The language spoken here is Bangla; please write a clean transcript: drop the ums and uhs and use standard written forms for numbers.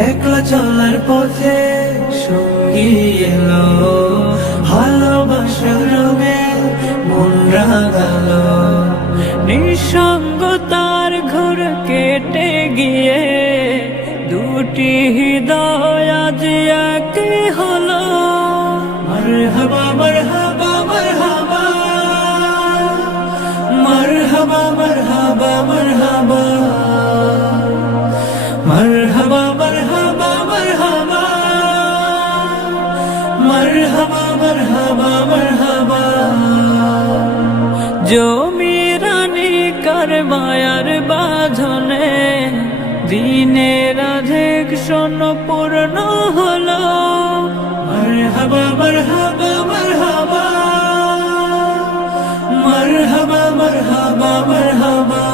একলা চলার পথে সঙ্গী এলো, ভালোবাসার রোগে মন রাঙালো। নিঃসঙ্গতার ঘোর কেটে গিয়ে দুটি হৃদয় আজ এক হলো। মারহাবা মারহাবা মারহাবা, মারহাবা মারহাবা মারহাবা, মারহাবা মারহাবা মারহাবা, মারহাবা মারহাবা মারহাবা। জমিরানি কার মায়ার বাঁধনে দিনের অধিক শোন পূর্ণ হলো। মারহাবা মারহাবা মারহাবা, মারহাবা মারহাবা মারহাবা।